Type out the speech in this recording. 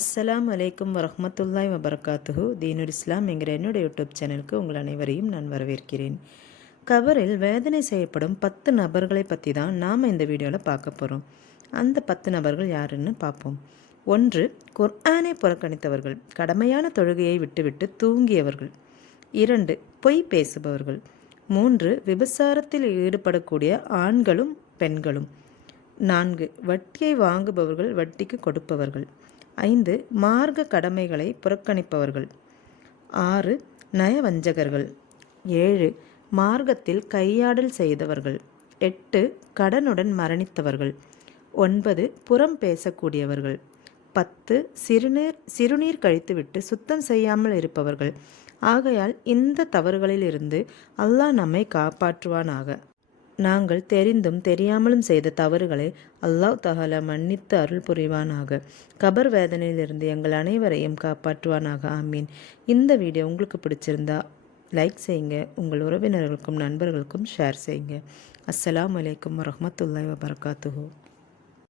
அஸ்லாம் அலைக்கும் வரமத்துல்லாய் வபர்காத்துஹு. தீனுல் இஸ்லாம் என்கிற என்னுடைய யூடியூப் சேனலுக்கு உங்கள் அனைவரையும் நான் வரவேற்கிறேன். கவரில் வேதனை செய்யப்படும் பத்து நபர்களை பற்றி தான் நாம் இந்த வீடியோவில் பார்க்க போகிறோம் அந்த பத்து நபர்கள் யாருன்னு பார்ப்போம். ஒன்று குர்ஆனை புறக்கணித்தவர்கள் கடமையான தொழுகையை விட்டுவிட்டு தூங்கியவர்கள். இரண்டு பொய் பேசுபவர்கள். மூன்று விபசாரத்தில் ஈடுபடக்கூடிய ஆண்களும் பெண்களும். நான்கு. வட்டியை வாங்குபவர்கள் வட்டிக்கு கொடுப்பவர்கள். ஐந்து. மார்க்க கடமைகளை புறக்கணிப்பவர்கள். ஆறு. நயவஞ்சகர்கள். ஏழு. மார்க்கத்தில் கையாடல் செய்தவர்கள். எட்டு. கடனுடன் மரணித்தவர்கள். ஒன்பது. புறம் பேசக்கூடியவர்கள். பத்து. சிறுநீர் சிறுநீர் கழித்துவிட்டு சுத்தம் செய்யாமல் இருப்பவர்கள். ஆகையால் இந்த தவறுகளிலிருந்து அல்லாஹ் நம்மை காப்பாற்றுவானாக. நாங்கள் தெரிந்தும் தெரியாமலும் செய்த தவறுகளை அல்லாஹ் தஹாலா மன்னித்து அருள் புரிவானாக. கபர் வேதனையிலிருந்து எங்கள் அனைவரையும் காப்பாற்றுவானாக. ஆமீன். இந்த வீடியோ உங்களுக்கு பிடிச்சிருந்தா லைக் செய்யுங்க. உங்கள் உறவினர்களுக்கும் நண்பர்களுக்கும் ஷேர் செய்யுங்க. அஸ்லாம் அலைக்கும் வரமத்துல்லாய் வபரகாத்துஹு.